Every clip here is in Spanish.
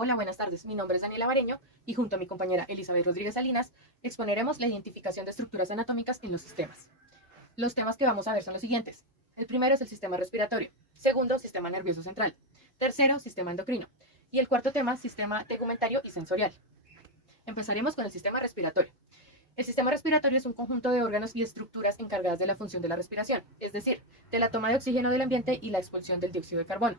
Hola, buenas tardes. Mi nombre es Daniela Bareño y junto a mi compañera Elizabeth Rodríguez Salinas exponeremos la identificación de estructuras anatómicas en los sistemas. Los temas que vamos a ver son los siguientes. El primero es el sistema respiratorio. Segundo, sistema nervioso central. Tercero, sistema endocrino. Y el cuarto tema, sistema tegumentario y sensorial. Empezaremos con el sistema respiratorio. El sistema respiratorio es un conjunto de órganos y estructuras encargadas de la función de la respiración, es decir, de la toma de oxígeno del ambiente y la expulsión del dióxido de carbono.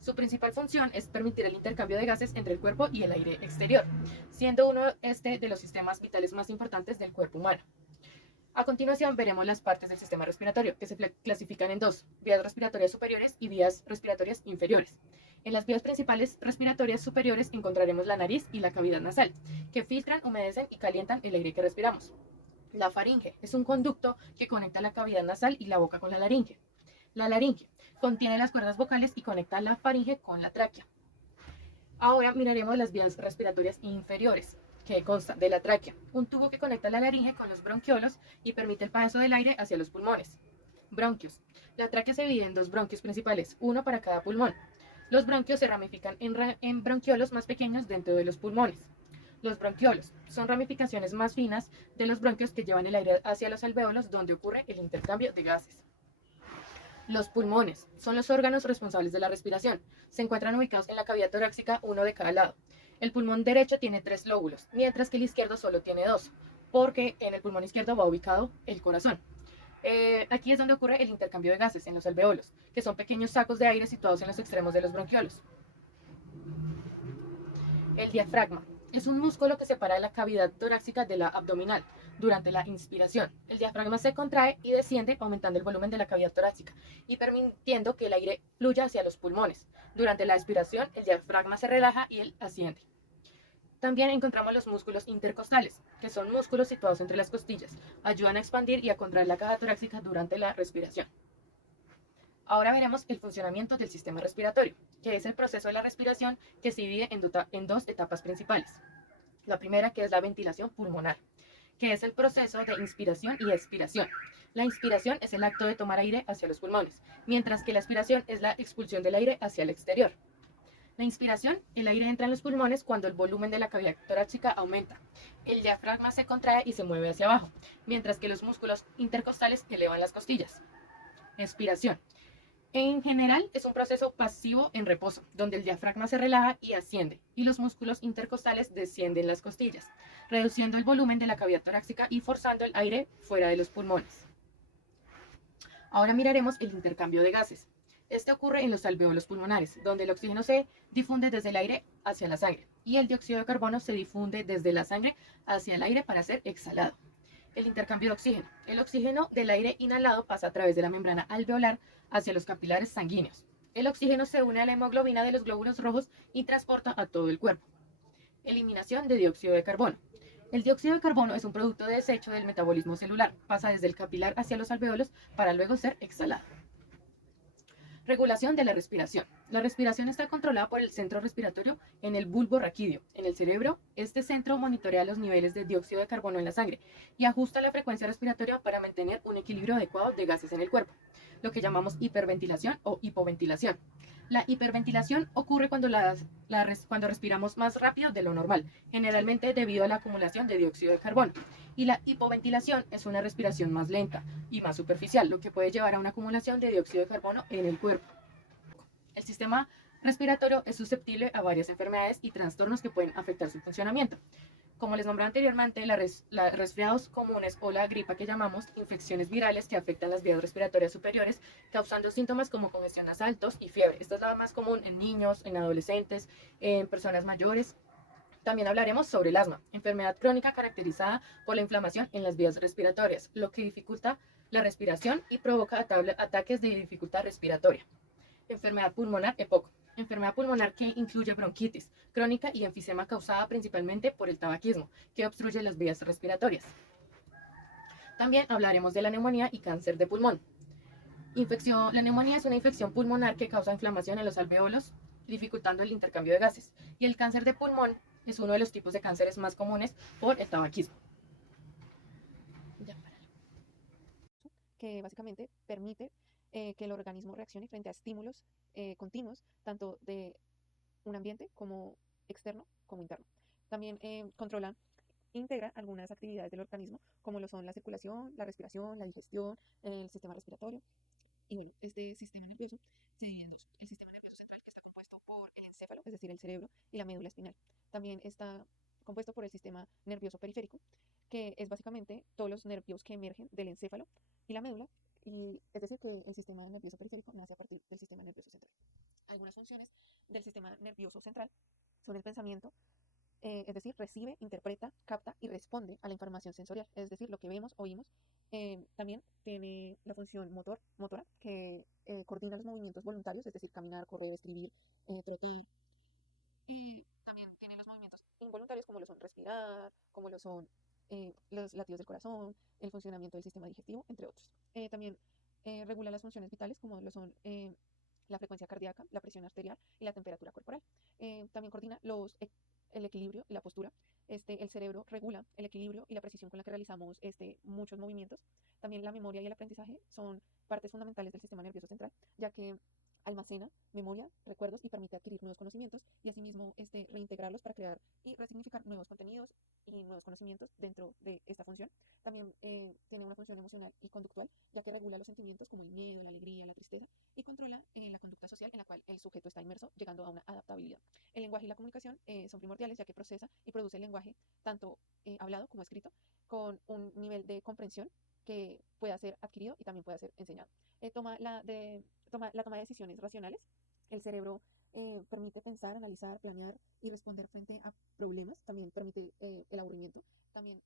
Su principal función es permitir el intercambio de gases entre el cuerpo y el aire exterior, siendo uno de los sistemas vitales más importantes del cuerpo humano. A continuación veremos las partes del sistema respiratorio, que se clasifican en dos: vías respiratorias superiores y vías respiratorias inferiores. En las vías principales respiratorias superiores encontraremos la nariz y la cavidad nasal, que filtran, humedecen y calientan el aire que respiramos. La faringe es un conducto que conecta la cavidad nasal y la boca con la laringe. La laringe contiene las cuerdas vocales y conecta la faringe con la tráquea. Ahora miraremos las vías respiratorias inferiores, que consta de la tráquea, un tubo que conecta la laringe con los bronquiolos y permite el paso del aire hacia los pulmones. Bronquios. La tráquea se divide en dos bronquios principales, uno para cada pulmón. Los bronquios se ramifican en bronquiolos más pequeños dentro de los pulmones. Los bronquiolos son ramificaciones más finas de los bronquios que llevan el aire hacia los alvéolos, donde ocurre el intercambio de gases. Los pulmones son los órganos responsables de la respiración. Se encuentran ubicados en la cavidad torácica, uno de cada lado. El pulmón derecho tiene 3 lóbulos, mientras que el izquierdo solo tiene 2, porque en el pulmón izquierdo va ubicado el corazón. Aquí es donde ocurre el intercambio de gases en los alveolos, que son pequeños sacos de aire situados en los extremos de los bronquiolos. El diafragma es un músculo que separa la cavidad torácica de la abdominal. Durante la inspiración, el diafragma se contrae y desciende, aumentando el volumen de la cavidad torácica y permitiendo que el aire fluya hacia los pulmones. Durante la expiración, el diafragma se relaja y él asciende. También encontramos los músculos intercostales, que son músculos situados entre las costillas. Ayudan a expandir y a contraer la caja torácica durante la respiración. Ahora veremos el funcionamiento del sistema respiratorio, que es el proceso de la respiración que se divide en dos etapas principales. La primera, que es la ventilación pulmonar, que es el proceso de inspiración y expiración. La inspiración es el acto de tomar aire hacia los pulmones, mientras que la expiración es la expulsión del aire hacia el exterior. La inspiración, el aire entra en los pulmones cuando el volumen de la cavidad torácica aumenta. El diafragma se contrae y se mueve hacia abajo, mientras que los músculos intercostales elevan las costillas. Expiración. En general, es un proceso pasivo en reposo, donde el diafragma se relaja y asciende, y los músculos intercostales descienden las costillas, reduciendo el volumen de la cavidad torácica y forzando el aire fuera de los pulmones. Ahora miraremos el intercambio de gases. Este ocurre en los alvéolos pulmonares, donde el oxígeno se difunde desde el aire hacia la sangre, y el dióxido de carbono se difunde desde la sangre hacia el aire para ser exhalado. El intercambio de oxígeno. El oxígeno del aire inhalado pasa a través de la membrana alveolar hacia los capilares sanguíneos. El oxígeno se une a la hemoglobina de los glóbulos rojos y transporta a todo el cuerpo. Eliminación de dióxido de carbono. El dióxido de carbono es un producto de desecho del metabolismo celular. Pasa desde el capilar hacia los alvéolos para luego ser exhalado. Regulación de la respiración. La respiración está controlada por el centro respiratorio en el bulbo raquídeo. En el cerebro, este centro monitorea los niveles de dióxido de carbono en la sangre y ajusta la frecuencia respiratoria para mantener un equilibrio adecuado de gases en el cuerpo, lo que llamamos hiperventilación o hipoventilación. La hiperventilación ocurre cuando respiramos más rápido de lo normal, generalmente debido a la acumulación de dióxido de carbono. Y la hipoventilación es una respiración más lenta y más superficial, lo que puede llevar a una acumulación de dióxido de carbono en el cuerpo. El sistema respiratorio es susceptible a varias enfermedades y trastornos que pueden afectar su funcionamiento. Como les nombré anteriormente, los resfriados comunes o la gripa que llamamos infecciones virales que afectan las vías respiratorias superiores, causando síntomas como congestión nasal, tos y fiebre. Esto es la más común en niños, en adolescentes, en personas mayores. También hablaremos sobre el asma, enfermedad crónica caracterizada por la inflamación en las vías respiratorias, lo que dificulta la respiración y provoca ataques de dificultad respiratoria. Enfermedad pulmonar EPOC, enfermedad pulmonar que incluye bronquitis crónica y enfisema causada principalmente por el tabaquismo, que obstruye las vías respiratorias. También hablaremos de la neumonía y cáncer de pulmón. La neumonía es una infección pulmonar que causa inflamación en los alvéolos, dificultando el intercambio de gases. Y el cáncer de pulmón es uno de los tipos de cánceres más comunes por el tabaquismo. Que básicamente permite que el organismo reaccione frente a estímulos continuos, tanto de un ambiente como externo como interno. También controla integra algunas actividades del organismo, como lo son la circulación, la respiración, la digestión, el sistema respiratorio. Y bueno, este sistema nervioso se divide en dos. El sistema nervioso central, que está compuesto por el encéfalo, es decir, el cerebro, y la médula espinal. También está compuesto por el sistema nervioso periférico, que es básicamente todos los nervios que emergen del encéfalo y la médula. Y es decir, que el sistema nervioso periférico nace a partir del sistema nervioso central. Algunas funciones del sistema nervioso central son el pensamiento, es decir, recibe, interpreta, capta y responde a la información sensorial, es decir, lo que vemos, oímos. También tiene la función motora, que coordina los movimientos voluntarios, es decir, caminar, correr, escribir, trotar. Y también tiene los movimientos involuntarios, como lo son respirar, como lo son los latidos del corazón, el funcionamiento del sistema digestivo, entre otros. También regula las funciones vitales, como lo son la frecuencia cardíaca, la presión arterial y la temperatura corporal. También coordina el equilibrio y la postura. El cerebro regula el equilibrio y la precisión con la que realizamos muchos movimientos. También la memoria y el aprendizaje son partes fundamentales del sistema nervioso central, ya que almacena memoria, recuerdos y permite adquirir nuevos conocimientos y asimismo reintegrarlos para crear y resignificar nuevos contenidos y nuevos conocimientos dentro de esta función. También tiene una función emocional y conductual, ya que regula los sentimientos como el miedo, la alegría, la tristeza y controla la conducta social en la cual el sujeto está inmerso, llegando a una adaptabilidad. El lenguaje y la comunicación son primordiales, ya que procesa y produce el lenguaje tanto hablado como escrito, con un nivel de comprensión que pueda ser adquirido y también pueda ser enseñado. La toma de decisiones racionales. El cerebro permite pensar, analizar, planear y responder frente a problemas. También permite el aburrimiento. También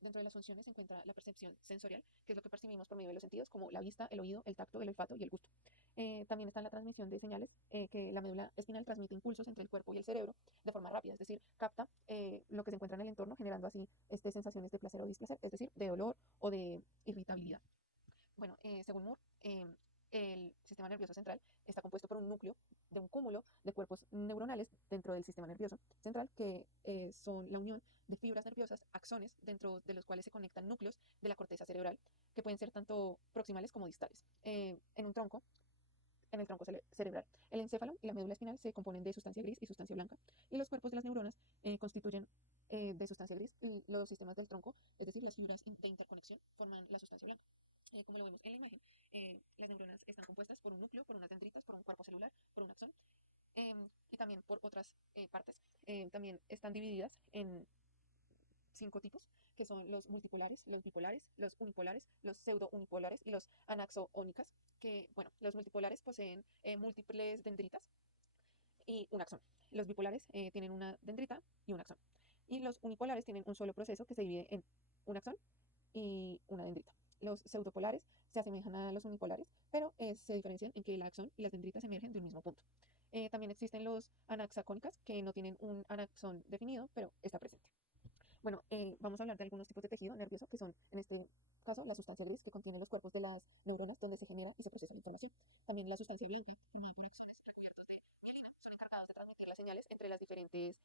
dentro de las funciones se encuentra la percepción sensorial, que es lo que percibimos por medio de los sentidos, como la vista, el oído, el tacto, el olfato y el gusto. También está la transmisión de señales, que la médula espinal transmite impulsos entre el cuerpo y el cerebro de forma rápida, es decir, capta lo que se encuentra en el entorno, generando así sensaciones de placer o displacer, es decir, de dolor o de irritabilidad. Bueno, según Moore, el sistema nervioso central está compuesto por un núcleo de un cúmulo de cuerpos neuronales dentro del sistema nervioso central, que son la unión de fibras nerviosas, axones, dentro de los cuales se conectan núcleos de la corteza cerebral, que pueden ser tanto proximales como distales. En el tronco cerebral. El encéfalo y la médula espinal se componen de sustancia gris y sustancia blanca, y los cuerpos de las neuronas constituyen de sustancia gris, y los sistemas del tronco, es decir, las fibras de interconexión, forman la sustancia blanca. Como lo vemos en la imagen, las neuronas están compuestas por un núcleo, por unas dendritas, por un cuerpo celular, por un axón, y también por otras partes. También están divididas en 5 tipos, que son los multipolares, los bipolares, los unipolares, los pseudounipolares y los anaxoónicas, que, bueno, los multipolares poseen múltiples dendritas y un axón. Los bipolares tienen una dendrita y un axón. Y los unipolares tienen un solo proceso que se divide en un axón y una dendrita. Los pseudopolares se asemejan a los unipolares, pero se diferencian en que el axón y las dendritas emergen de un mismo punto. También existen los anaxacónicas, que no tienen un anaxón definido, pero está presente. Bueno, vamos a hablar de algunos tipos de tejido nervioso, que son, en este caso, la sustancia gris, que contiene los cuerpos de las neuronas donde se genera y se procesa la información. También la sustancia blanca, formada por axones recubiertos de mielina, son encargados de transmitir las señales entre las diferentes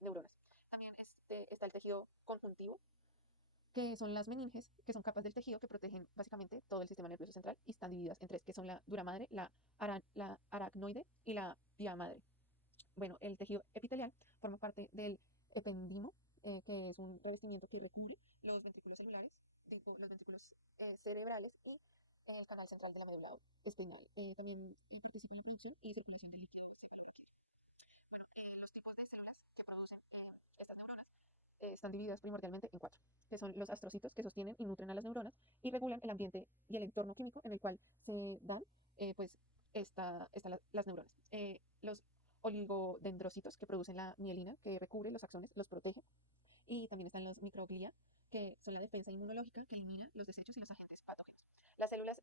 neuronas. También está el tejido conjuntivo, que son las meninges, que son capas del tejido que protegen básicamente todo el sistema nervioso central, y están divididas en tres, que son la dura madre, la aracnoide y la vía madre. Bueno, el tejido epitelial forma parte del ependimo, que es un revestimiento que recubre los ventrículos celulares, los ventrículos cerebrales y el canal central de la médula espinal. También participa en la producción y circulación del líquido cefalorraquídeo. Bueno, los tipos de células que producen estas neuronas están divididas primordialmente en 4, que son los astrocitos, que sostienen y nutren a las neuronas y regulan el ambiente y el entorno químico en el cual se dan pues las neuronas. Los oligodendrocitos, que producen la mielina, que recubre los axones, los protege. Y también están los microglia, que son la defensa inmunológica, que elimina los desechos y los agentes patógenos. Las células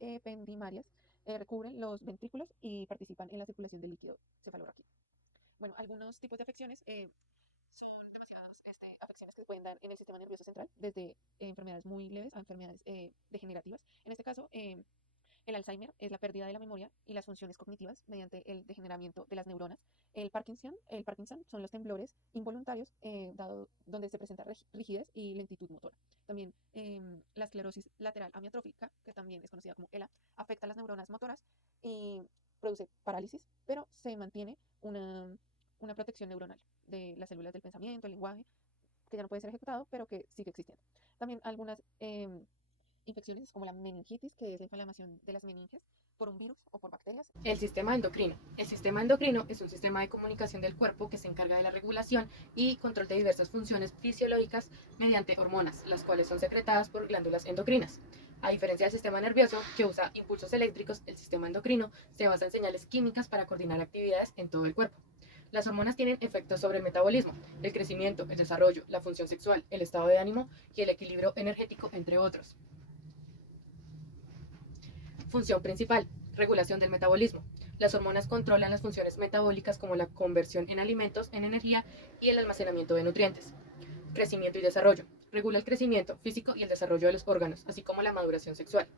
ependimarias recubren los ventrículos y participan en la circulación del líquido cefalorraquídeo. Bueno, algunos tipos de afecciones son demasiadas afecciones que se pueden dar en el sistema nervioso central, desde enfermedades muy leves a enfermedades degenerativas. En este caso, el Alzheimer es la pérdida de la memoria y las funciones cognitivas mediante el degeneramiento de las neuronas. El Parkinson son los temblores involuntarios, donde se presenta rigidez y lentitud motora. También la esclerosis lateral amiotrófica, que también es conocida como ELA, afecta a las neuronas motoras y produce parálisis, pero se mantiene una, una protección neuronal de las células del pensamiento, el lenguaje, que ya no puede ser ejecutado, pero que sigue existiendo. También algunas infecciones como la meningitis, que es la inflamación de las meninges por un virus o por bacterias. El sistema endocrino. El sistema endocrino es un sistema de comunicación del cuerpo que se encarga de la regulación y control de diversas funciones fisiológicas mediante hormonas, las cuales son secretadas por glándulas endocrinas. A diferencia del sistema nervioso, que usa impulsos eléctricos, el sistema endocrino se basa en señales químicas para coordinar actividades en todo el cuerpo. Las hormonas tienen efectos sobre el metabolismo, el crecimiento, el desarrollo, la función sexual, el estado de ánimo y el equilibrio energético, entre otros. Función principal: regulación del metabolismo. Las hormonas controlan las funciones metabólicas como la conversión en alimentos en energía y el almacenamiento de nutrientes. Crecimiento y desarrollo. Regula el crecimiento físico y el desarrollo de los órganos, así como la maduración sexual.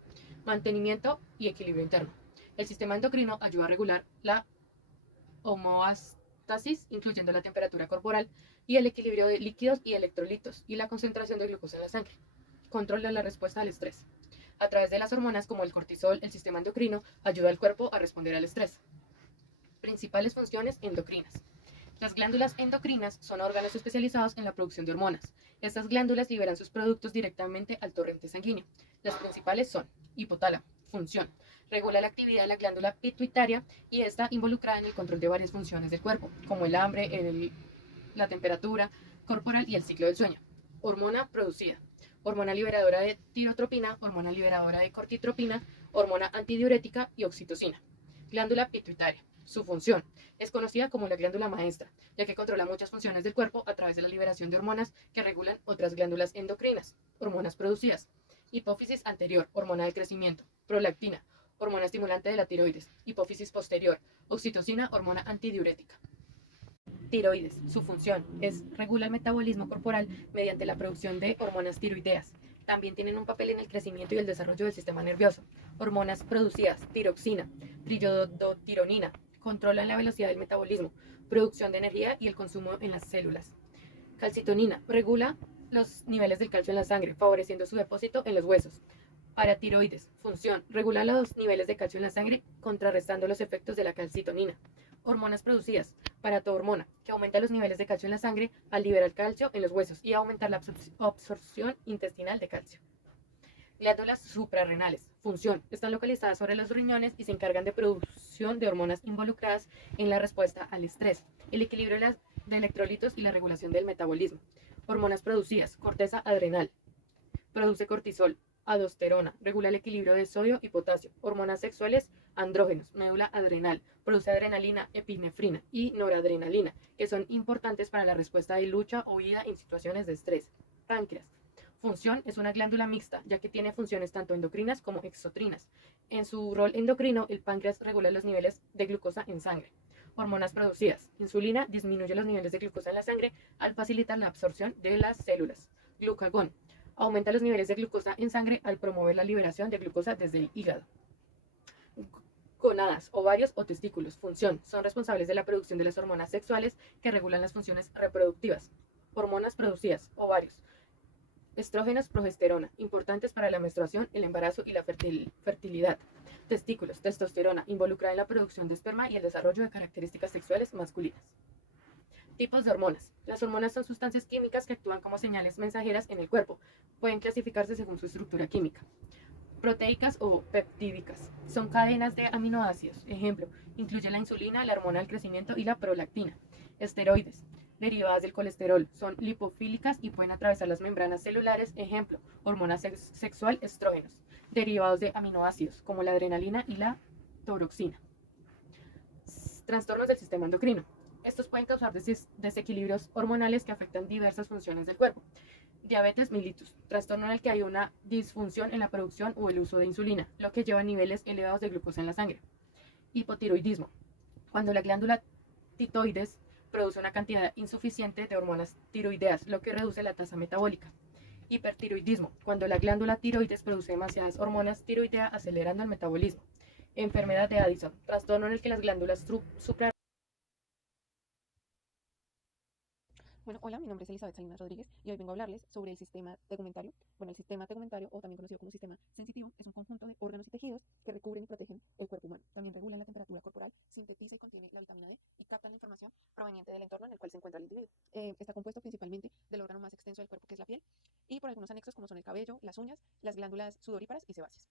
Mantenimiento y equilibrio interno. El sistema endocrino ayuda a regular la homeostasis, incluyendo la temperatura corporal y el equilibrio de líquidos y electrolitos y la concentración de glucosa en la sangre. Controla la respuesta al estrés. A través de las hormonas como el cortisol, el sistema endocrino ayuda al cuerpo a responder al estrés. Principales funciones endocrinas. Las glándulas endocrinas son órganos especializados en la producción de hormonas. Estas glándulas liberan sus productos directamente al torrente sanguíneo. Las principales son hipotálamo, función. Regula la actividad de la glándula pituitaria y está involucrada en el control de varias funciones del cuerpo, como el hambre, la temperatura corporal y el ciclo del sueño. Hormona producida. Hormona liberadora de tirotropina, hormona liberadora de cortitropina, hormona antidiurética y oxitocina. Glándula pituitaria. Su función es conocida como la glándula maestra, ya que controla muchas funciones del cuerpo a través de la liberación de hormonas que regulan otras glándulas endocrinas. Hormonas producidas. Hipófisis anterior, hormona del crecimiento. Prolactina, hormona estimulante de la tiroides. Hipófisis posterior, oxitocina, hormona antidiurética. Tiroides. Su función es regular el metabolismo corporal mediante la producción de hormonas tiroideas. También tienen un papel en el crecimiento y el desarrollo del sistema nervioso. Hormonas producidas: tiroxina, triiodotironina. Controlan la velocidad del metabolismo, producción de energía y el consumo en las células. Calcitonina regula los niveles del calcio en la sangre, favoreciendo su depósito en los huesos. Paratiroides. Función: regula los niveles de calcio en la sangre, contrarrestando los efectos de la calcitonina. Hormonas producidas: paratohormona, que aumenta los niveles de calcio en la sangre al liberar calcio en los huesos y aumentar la absorción intestinal de calcio. Glándulas suprarrenales. Función: están localizadas sobre los riñones y se encargan de producción de hormonas involucradas en la respuesta al estrés, el equilibrio de electrolitos y la regulación del metabolismo. Hormonas producidas: corteza adrenal. Produce cortisol, aldosterona, regula el equilibrio de sodio y potasio. Hormonas sexuales: andrógenos, médula adrenal, produce adrenalina, epinefrina y noradrenalina, que son importantes para la respuesta de lucha o huida en situaciones de estrés. Páncreas. Función: es una glándula mixta, ya que tiene funciones tanto endocrinas como exocrinas. En su rol endocrino, el páncreas regula los niveles de glucosa en sangre. Hormonas producidas: insulina disminuye los niveles de glucosa en la sangre al facilitar la absorción de las células. Glucagón aumenta los niveles de glucosa en sangre al promover la liberación de glucosa desde el hígado. Gonadas, ovarios o testículos. Función: son responsables de la producción de las hormonas sexuales que regulan las funciones reproductivas. Hormonas producidas: ovarios. Estrógenos, progesterona, importantes para la menstruación, el embarazo y la fertilidad. Testículos: testosterona, involucrada en la producción de esperma y el desarrollo de características sexuales masculinas. Tipos de hormonas. Las hormonas son sustancias químicas que actúan como señales mensajeras en el cuerpo. Pueden clasificarse según su estructura química. Proteicas o peptídicas. Son cadenas de aminoácidos. Ejemplo: incluye la insulina, la hormona del crecimiento y la prolactina. Esteroides. Derivadas del colesterol. Son lipofílicas y pueden atravesar las membranas celulares. Ejemplo: hormona sexual, estrógenos. Derivados de aminoácidos, como la adrenalina y la tauroxina. Trastornos del sistema endocrino. Estos pueden causar desequilibrios hormonales que afectan diversas funciones del cuerpo. Diabetes mellitus, trastorno en el que hay una disfunción en la producción o el uso de insulina, lo que lleva a niveles elevados de glucosa en la sangre. Hipotiroidismo, cuando la glándula tiroides produce una cantidad insuficiente de hormonas tiroideas, lo que reduce la tasa metabólica. Hipertiroidismo, cuando la glándula tiroides produce demasiadas hormonas tiroideas acelerando el metabolismo. Enfermedad de Addison, trastorno en el que las glándulas suprarrenales Bueno, hola, mi nombre es Elizabeth Salinas Rodríguez y hoy vengo a hablarles sobre el sistema tegumentario. Bueno, el sistema tegumentario, o también conocido como sistema sensitivo, es un conjunto de órganos y tejidos que recubren y protegen el cuerpo humano. También regulan la temperatura corporal, sintetiza y contiene la vitamina D y capta la información proveniente del entorno en el cual se encuentra el individuo. Está compuesto principalmente del órgano más extenso del cuerpo, que es la piel, y por algunos anexos como son el cabello, las uñas, las glándulas sudoríparas y sebáceas.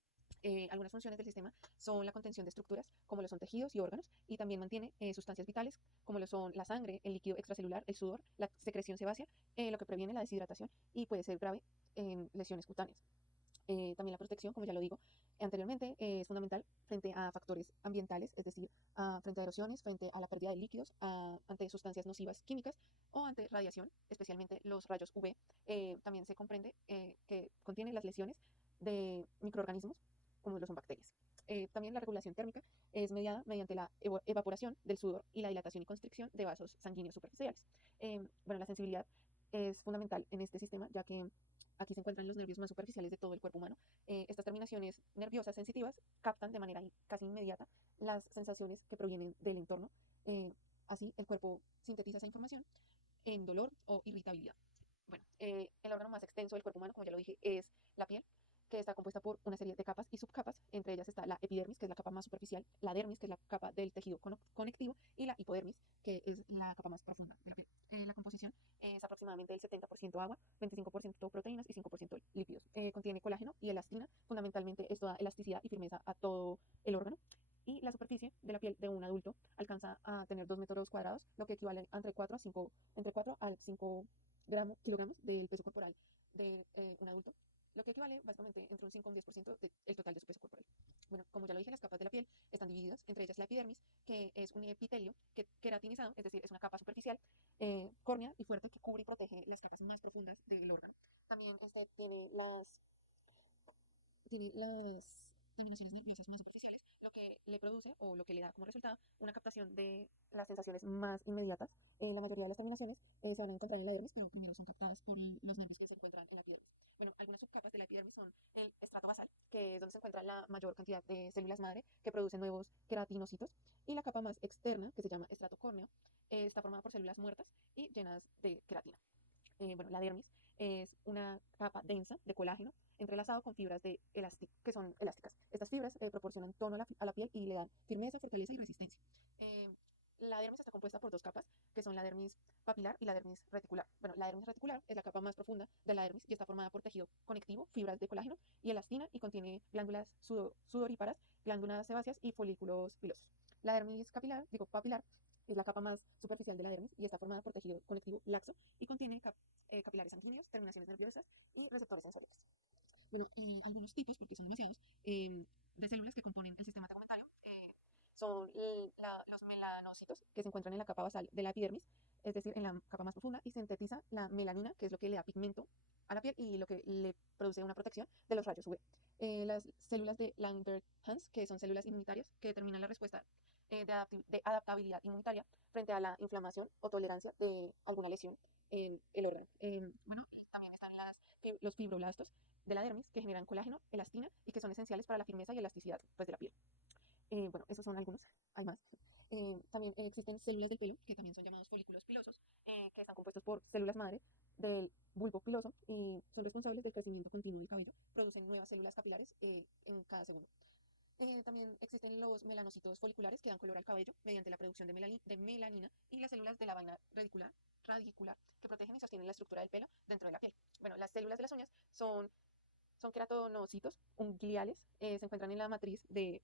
Algunas funciones del sistema son la contención de estructuras, como lo son tejidos y órganos, y también mantiene sustancias vitales, como lo son la sangre, el líquido extracelular, el sudor, la secreción sebácea, lo que previene la deshidratación y puede ser grave en lesiones cutáneas. También la protección, como ya lo digo anteriormente, es fundamental frente a factores ambientales, es decir, frente a erosiones, frente a la pérdida de líquidos, ante sustancias nocivas químicas o ante radiación, especialmente los rayos UV. También se comprende que contiene las lesiones de microorganismos, como lo son bacterias. También la regulación térmica es mediada mediante la evaporación del sudor y la dilatación y constricción de vasos sanguíneos superficiales. Bueno, la sensibilidad es fundamental en este sistema, ya que aquí se encuentran los nervios más superficiales de todo el cuerpo humano. Estas terminaciones nerviosas sensitivas captan de manera casi inmediata las sensaciones que provienen del entorno. Así, el cuerpo sintetiza esa información en dolor o irritabilidad. Bueno, el órgano más extenso del cuerpo humano, como ya lo dije, es la piel, que está compuesta por una serie de capas y subcapas. Entre ellas está la epidermis, que es la capa más superficial, la dermis, que es la capa del tejido conectivo, y la hipodermis, que es la capa más profunda de la piel. La composición es aproximadamente el 70% agua, 25% proteínas y 5% lípidos. Contiene colágeno y elastina. Fundamentalmente esto da elasticidad y firmeza a todo el órgano. Y la superficie de la piel de un adulto alcanza a tener 2 metros cuadrados, lo que equivale a entre 4 al 5 kilogramos del peso corporal de un adulto, lo que equivale básicamente entre un 5 y un 10% del total de su peso corporal. Bueno, como ya lo dije, las capas de la piel están divididas, entre ellas la epidermis, que es un epitelio queratinizado, es decir, es una capa superficial, córnea y fuerte, que cubre y protege las capas más profundas del órgano. También esta tiene las terminaciones nerviosas más superficiales, lo que le produce o lo que le da como resultado una captación de las sensaciones más inmediatas. La mayoría de las terminaciones se van a encontrar en la dermis, pero primero son captadas por los nervios que se encuentran en la epidermis. Bueno, algunas subcapas de la epidermis son el estrato basal, que es donde se encuentra la mayor cantidad de células madre que producen nuevos queratinocitos, y la capa más externa, que se llama estrato córneo, está formada por células muertas y llenas de queratina. Bueno, la dermis es una capa densa de colágeno entrelazado con fibras que son elásticas. Estas fibras proporcionan tono a la piel y le dan firmeza, fortaleza y resistencia. Eh, la dermis está compuesta por dos capas, que son la dermis papilar y la dermis reticular. Bueno, la dermis reticular es la capa más profunda de la dermis y está formada por tejido conectivo, fibras de colágeno y elastina, y contiene glándulas sudoríparas, glándulas sebáceas y folículos pilosos. La dermis papilar es la capa más superficial de la dermis y está formada por tejido conectivo laxo y contiene capilares sanguíneos, terminaciones nerviosas y receptores sensoriales. Bueno, algunos tipos, porque son demasiados, de células que componen el sistema tegumentario son los melanocitos, que se encuentran en la capa basal de la epidermis, es decir, en la capa más profunda, y sintetiza la melanina, que es lo que le da pigmento a la piel y lo que le produce una protección de los rayos UV. Las células de Langerhans, que son células inmunitarias que determinan la respuesta de adaptabilidad inmunitaria frente a la inflamación o tolerancia de alguna lesión en el órgano. Bueno, y también están los fibroblastos de la dermis, que generan colágeno, elastina y que son esenciales para la firmeza y elasticidad, pues, de la piel. Bueno, esos son algunos, hay más. También existen células del pelo, que también son llamados folículos pilosos, que están compuestos por células madre del bulbo piloso y son responsables del crecimiento continuo del cabello. Producen nuevas células capilares en cada segundo. También existen los melanocitos foliculares, que dan color al cabello mediante la producción de melanina, y las células de la vaina radicular, que protegen y sostienen la estructura del pelo dentro de la piel. Bueno, las células de las uñas son queratonocitos unguiales, se encuentran en la matriz de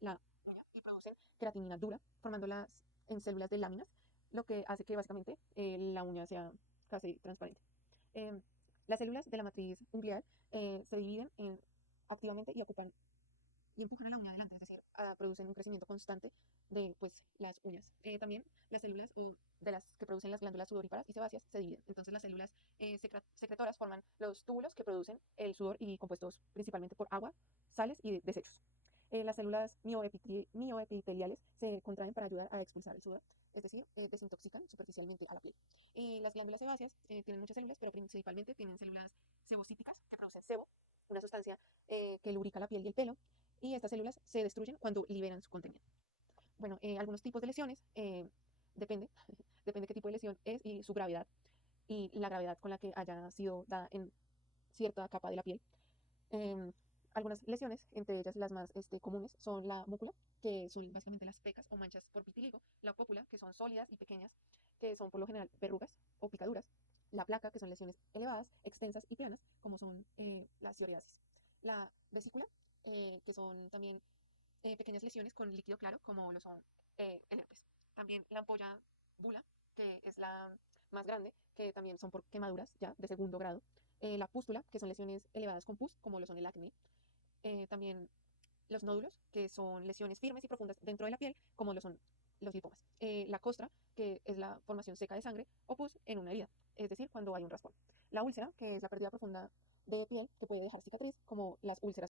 la uña y producen queratinina dura, formándolas en células de láminas, lo que hace que básicamente la uña sea casi transparente. Em, las células de la matriz unguial se dividen activamente y empujan a la uña adelante, es decir, producen un crecimiento constante de, pues, las uñas. También las células de las que producen las glándulas sudoríparas y sebáceas se dividen. Entonces las células secretoras forman los túbulos que producen el sudor y compuestos principalmente por agua, sales y desechos. Las células mioepiteliales se contraen para ayudar a expulsar el sudor, es decir, desintoxican superficialmente a la piel. Y las glándulas sebáceas tienen muchas células, pero principalmente tienen células sebocíticas que producen sebo, una sustancia que lubrica la piel y el pelo, y estas células se destruyen cuando liberan su contenido. Bueno, algunos tipos de lesiones, depende, depende qué tipo de lesión es y su gravedad. y la gravedad con la que haya sido dada en cierta capa de la piel. Em, Algunas lesiones, entre ellas las más comunes, son la múcula, que son básicamente las pecas o manchas por vitiligo, la pópula, que son sólidas y pequeñas, que son por lo general verrugas o picaduras, la placa, que son lesiones elevadas, extensas y planas, como son la psoriasis, la vesícula, que son también pequeñas lesiones con líquido claro, como lo son el herpes. También la ampolla bula, que es la más grande, que también son por quemaduras ya de segundo grado. La pústula, que son lesiones elevadas con pus, como lo son el acné. También los nódulos, que son lesiones firmes y profundas dentro de la piel, como lo son los lipomas. La costra, que es la formación seca de sangre o pus en una herida, es decir, cuando hay un raspón. La úlcera, que es la pérdida profunda de piel que puede dejar cicatriz, como las úlceras